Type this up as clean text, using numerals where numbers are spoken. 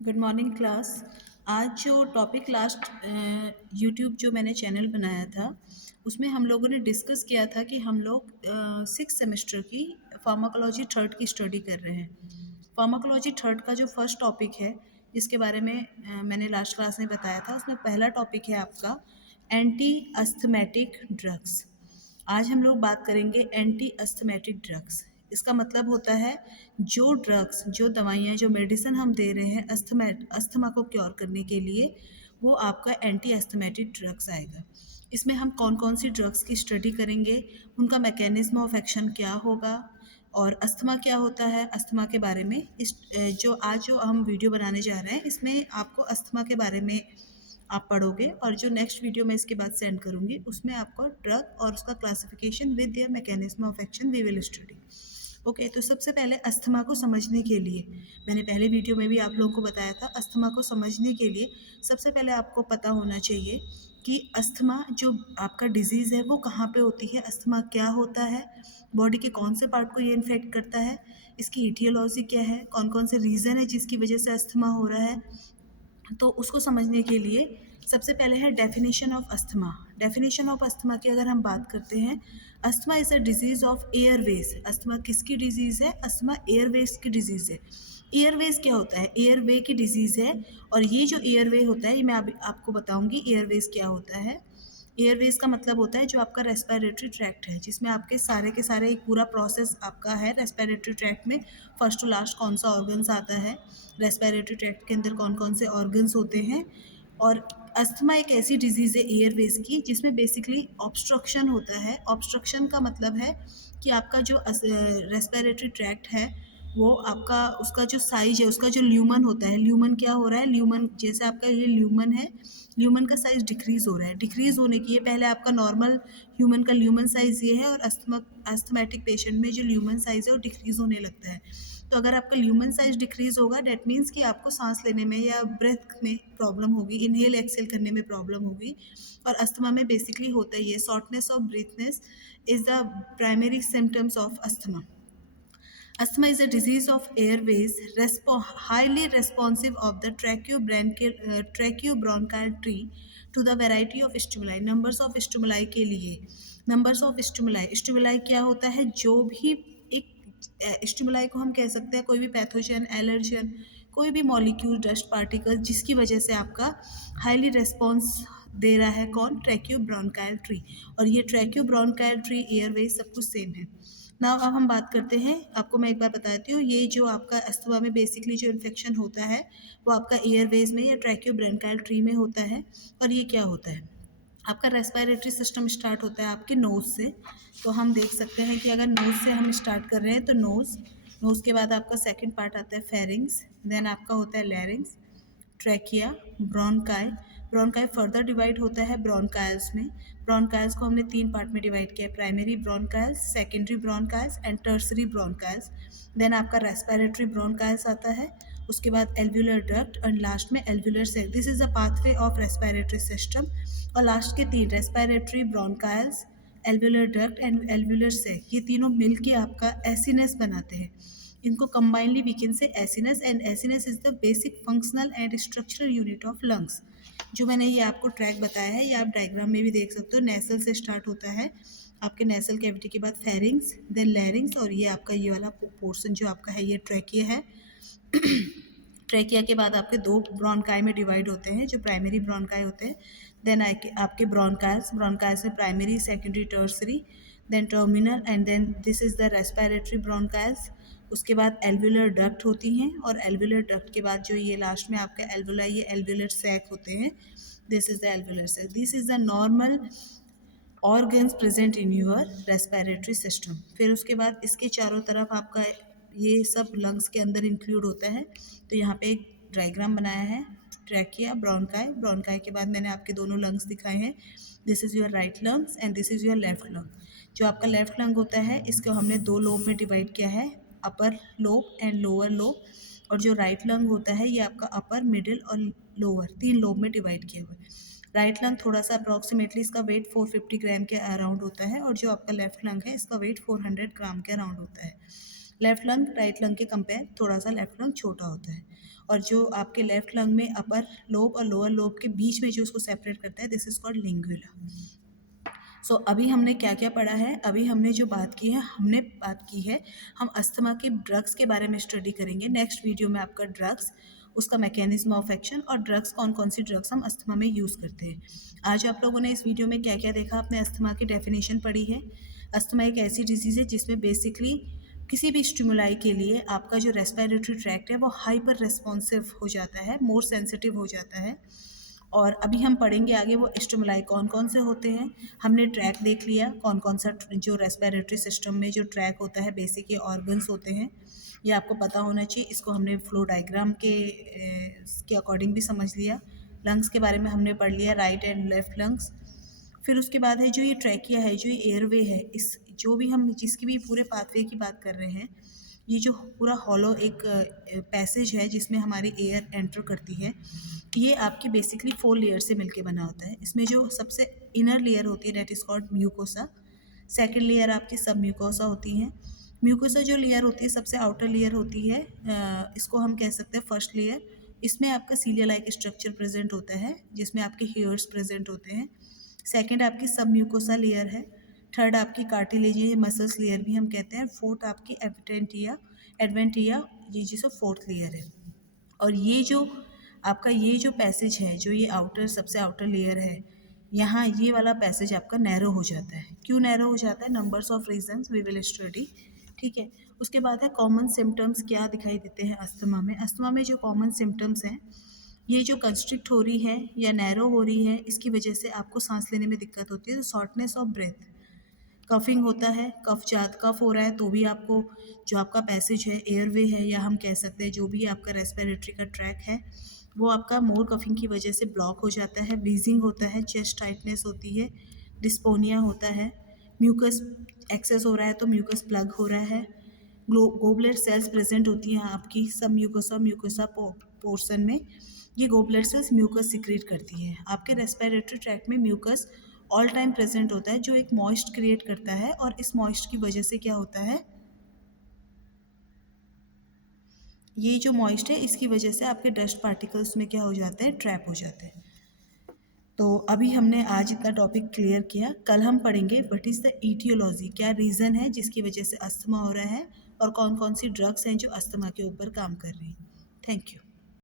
Good morning class. आज जो topic last YouTube जो मैंने चैनल बनाया था उसमें हम लोगों ने डिस्कस किया था कि हम लोग सिक्स सेमेस्टर की फार्माकोलॉजी थर्ड की स्टडी कर रहे हैं। फार्माकोलॉजी थर्ड का जो फर्स्ट टॉपिक है जिसके बारे में मैंने लास्ट क्लास में बताया था, उसमें पहला टॉपिक है आपका एंटी अस्थमेटिक ड्रग्स। आज हम लोग बात करेंगे एंटी अस्थमेटिक ड्रग्स। इसका मतलब होता है जो ड्रग्स, जो दवाइयाँ, जो मेडिसिन हम दे रहे हैं अस्थमा को क्योर करने के लिए, वो आपका एंटी अस्थमेटिक ड्रग्स आएगा। इसमें हम कौन कौन सी ड्रग्स की स्टडी करेंगे, उनका मैकेनिज्म ऑफ एक्शन क्या होगा और अस्थमा क्या होता है, अस्थमा के बारे में जो हम वीडियो बनाने जा रहे हैं इसमें आपको अस्थमा के बारे में आप पढ़ोगे और जो नेक्स्ट वीडियो मैं इसके बाद सेंड करूँगी उसमें आपको ड्रग और उसका classification with their mechanism of action we will study. Okay, तो सबसे पहले अस्थमा को समझने के लिए, मैंने पहले वीडियो में भी आप लोगों को बताया था, अस्थमा को समझने के लिए सबसे पहले आपको पता होना चाहिए कि अस्थमा जो आपका डिजीज़ है वो कहाँ पे होती है, अस्थमा क्या होता है, बॉडी के कौन से पार्ट को ये इन्फेक्ट करता है, इसकी इटियोलॉजी क्या है, कौन कौन से रीज़न है जिसकी वजह से अस्थमा हो रहा है। तो उसको समझने के लिए सबसे पहले है definition of asthma. Definition of asthma की अगर हम बात करते हैं, asthma is a disease of Airways. Asthma किसकी डिजीज़ है? अस्थमा एयरवेज की डिजीज़ है। एयरवेज क्या होता है? एयरवे की डिजीज़ है और ये जो एयरवे होता है ये मैं अभी आपको बताऊंगी एयरवेज क्या होता है। एयरवेज का मतलब होता है जो आपका रेस्पिरेटरी ट्रैक्ट है, जिसमें आपके सारे के सारे एक पूरा प्रोसेस आपका है रेस्पिरेटरी ट्रैक्ट में। फर्स्ट टू लास्ट कौन सा ऑर्गन्स आता है, रेस्पिरेटरी ट्रैक्ट के अंदर कौन कौन से ऑर्गन्स होते हैं। और अस्थमा एक ऐसी डिजीज़ है एयरवेज की जिसमें बेसिकली ऑब्स्ट्रक्शन होता है। ऑब्स्ट्रक्शन का मतलब है कि आपका जो रेस्पिरेटरी ट्रैक्ट है वो आपका, उसका जो साइज है, उसका जो ल्यूमन होता है, ल्यूमन क्या हो रहा है, ल्यूमन जैसे आपका ये ल्यूमन है, ल्यूमन का साइज़ डिक्रीज़ हो रहा है। डिक्रीज़ होने की, ये पहले आपका नॉर्मल ह्यूमन का ल्यूमन साइज़ ये है और अस्थमैटिक पेशेंट में जो ल्यूमन साइज़ है वो डिक्रीज़ होने लगता है। तो अगर आपका ल्यूमन साइज़ डिक्रीज़ होगा दैट मीन्स कि आपको सांस लेने में या ब्रेथ में प्रॉब्लम होगी, इनहेल एक्सहेल करने में प्रॉब्लम होगी। और अस्थमा में बेसिकली होता ही है, shortness of breathness is the primary symptoms of asthma. Asthma is a disease of airways, highly responsive of the tracheobronchial tree to the variety of stimuli. Numbers of stimuli के लिए, numbers of stimuli क्या होता है? जो भी एक stimuli को हम कह सकते हैं कोई भी पैथोजन, एलर्जन, कोई भी मॉलिक्यूल, डस्ट पार्टिकल जिसकी वजह से आपका हाईली रेस्पॉन्स दे रहा है कौन? ट्रैक्योब्रोंकाइल ट्री। और ये ट्रैक्योब्रोंकाइल ट्री एयरवे सब कुछ सेम है ना। अब हम बात करते हैं, आपको मैं एक बार बताती हूँ, ये जो आपका अस्थमा में बेसिकली जो इन्फेक्शन होता है वो आपका एयरवेज में या ट्रैक्योब्रोंकाइल ट्री में होता है। और ये क्या होता है? आपका रेस्पिरेटरी सिस्टम स्टार्ट होता है आपके नोज़ से। तो हम देख सकते हैं कि अगर नोज़ से हम स्टार्ट कर रहे हैं तो नोज़, नोज़ के बाद आपका सेकंड पार्ट आता है फेरिंग्स, देन आपका होता है लैरिंग्स, trachea, bronchi. Bronchi further divide होता है ब्रोंकाइल्स में। ब्रोंकाइल्स को हमने तीन पार्ट में डिवाइड किया है, primary bronchioles, secondary bronchioles and tertiary bronchioles. Then आपका रेस्पिरेटरी ब्रोंकाइल्स आता है, उसके बाद एल्व्यूलर डक्ट और लास्ट में alveolar sac. This is the pathway of respiratory system. और लास्ट के तीन, respiratory, bronchioles, alveolar duct and alveolar sac, ये तीनों मिलके आपका एसिनस बनाते हैं। इनको combinedly we can say acinus, and acinus is the basic functional and structural unit of lungs. जो मैंने ये आपको ट्रैक बताया है, ये आप डायग्राम में भी देख सकते हो। नेसल से स्टार्ट होता है, आपके नेसल कैविटी के बाद फेरिंग्स, देन लैरिंग्स, और ये आपका ये वाला पोर्शन जो आपका है ये ट्रैकिया है। ट्रैकिया के बाद आपके दो ब्रोंकाई में डिवाइड होते हैं जो प्राइमरी ब्रोंकाई होते हैं। देन आपके ब्रोंकाइल्स, ब्रोंकाइल्स में primary, secondary, tertiary, then terminal, and then this is the respiratory bronchioles. उसके बाद एल्व्यूलर डक्ट होती हैं और एल्व्यूलर डक्ट के बाद जो ये लास्ट में आपका एल्वुला, ये एल्व्यूलर सैक होते हैं। This is the alveolar sac. This is the normal organs present in your respiratory system. फिर उसके बाद इसके चारों तरफ आपका ये सब लंग्स के अंदर इंक्लूड होता है। तो यहाँ पे एक डायग्राम बनाया है, ट्रैकिया, ब्रोंकाई, ब्रोंकाई के बाद मैंने आपके दोनों लंग्स दिखाए हैं। This is your right lungs and this is your left lung. जो आपका लेफ्ट लंग होता है इसको हमने दो लोब में डिवाइड किया है, upper lobe and lower lobe. और जो राइट लंग होता है ये आपका अपर, मिडिल और लोअर, तीन लोब में डिवाइड किया हुआ है। राइट लंग थोड़ा सा अप्रॉक्सीमेटली इसका वेट 450 ग्राम के अराउंड होता है और जो आपका लेफ्ट लंग है इसका वेट 400 ग्राम के अराउंड होता है। लेफ्ट लंग राइट लंग के कंपेयर थोड़ा सा लेफ्ट लंग छोटा होता है, और जो आपके लेफ्ट लंग में अपर लोब और लोअर लोब के बीच में जो उसको सेपरेट करता है, दिस इज कॉल्ड लिंगुला। सो अभी हमने क्या क्या पढ़ा है, अभी हमने जो बात की है, हमने बात की है हम अस्थमा के ड्रग्स के बारे में स्टडी करेंगे नेक्स्ट वीडियो में। आपका ड्रग्स, उसका मैकेनिज्म ऑफ एक्शन और ड्रग्स, कौन कौन सी ड्रग्स हम अस्थमा में यूज़ करते हैं। आज आप लोगों ने इस वीडियो में क्या क्या देखा, आपने अस्थमा की डेफिनेशन पढ़ी है। अस्थमा एक ऐसी डिजीज़ है जिसमें बेसिकली किसी भी स्टिमुलाई के लिए आपका जो रेस्पिरेटरी ट्रैक्ट है वो हाइपर रेस्पॉन्सिव हो जाता है, मोर सेंसिटिव हो जाता है। और अभी हम पढ़ेंगे आगे वो स्टिमुलाई कौन कौन से होते हैं। हमने ट्रैक देख लिया, कौन कौन सा जो रेस्पिरेटरी सिस्टम में जो ट्रैक होता है, बेसिक ये ऑर्गन्स होते हैं, ये आपको पता होना चाहिए। इसको हमने फ्लो डायग्राम के अकॉर्डिंग भी समझ लिया। लंग्स के बारे में हमने पढ़ लिया, राइट एंड लेफ्ट लंग्स। फिर उसके बाद है जो ये ट्रैकिया है, जो ये एयरवे है, इस जो भी हम जिसकी भी पूरे पाथवे की बात कर रहे हैं, ये जो पूरा हॉलो एक पैसेज है जिसमें हमारी एयर एंटर करती है, ये आपकी बेसिकली 4 लेयर से मिलके बना होता है। इसमें जो सबसे इनर लेयर होती है that is called mucosa, second layer आपकी सब म्यूकोसा होती है। म्यूकोसा जो लेयर होती है सबसे आउटर लेयर होती है, इसको हम कह सकते हैं फर्स्ट लेयर। इसमें आपका सीलिया लाइक स्ट्रक्चर प्रेजेंट होता है जिसमें आपके हेयर्स प्रेजेंट होते हैं। सेकंड आपकी सब म्यूकोसा लेयर है। थर्ड आपकी कार्टिलेजियस मसल्स लेयर भी हम कहते हैं। फोर्थ आपकी एडवेंटिया ये जिसको फोर्थ लेयर है। और ये जो आपका ये जो पैसेज है, जो ये आउटर सबसे आउटर लेयर है, यहाँ ये वाला पैसेज आपका नैरो हो जाता है। क्यों नैरो हो जाता है? Numbers of reasons we will study, ठीक है। उसके बाद है कॉमन सिम्टम्स क्या दिखाई देते हैं अस्थमा में। अस्थमा में जो कॉमन सिम्टम्स हैं, ये जो कंस्ट्रिक्ट हो रही है या नैरो हो रही है, इसकी वजह से आपको सांस लेने में दिक्कत होती है। तो शॉर्टनेस ऑफ ब्रेथ, कफिंग होता है, कफ हो रहा है तो भी आपको जो आपका पैसेज है, एयरवे है, या हम कह सकते हैं जो भी आपका रेस्पिरेटरी का ट्रैक है, वो आपका मोर कफिंग की वजह से ब्लॉक हो जाता है। ब्रीजिंग होता है, चेस्ट टाइटनेस होती है, डिस्पोनिया होता है, म्यूकस एक्सेस हो रहा है तो म्यूकस प्लग हो रहा है, गोबलेट सेल्स प्रेजेंट होती हैं आपकी सब म्यूकोसा पोर्सन में। ये गोबलेट सेल्स म्यूकस सिक्रेट करती है। आपके रेस्पिरेटरी ट्रैक में म्यूकस ऑल टाइम प्रेजेंट होता है जो एक मॉइस्ट क्रिएट करता है, और इस मॉइस्ट की वजह से क्या होता है, ये जो मॉइस्ट है इसकी वजह से आपके डस्ट पार्टिकल्स में क्या हो जाते हैं, ट्रैप हो जाते हैं। तो अभी हमने आज इतना टॉपिक क्लियर किया। कल हम पढ़ेंगे व्हाट इज़ द ईटियोलॉजी, क्या रीज़न है जिसकी वजह से अस्थमा हो रहा है, और कौन कौन सी ड्रग्स हैं जो अस्थमा के ऊपर काम कर रही हैं। Thank you.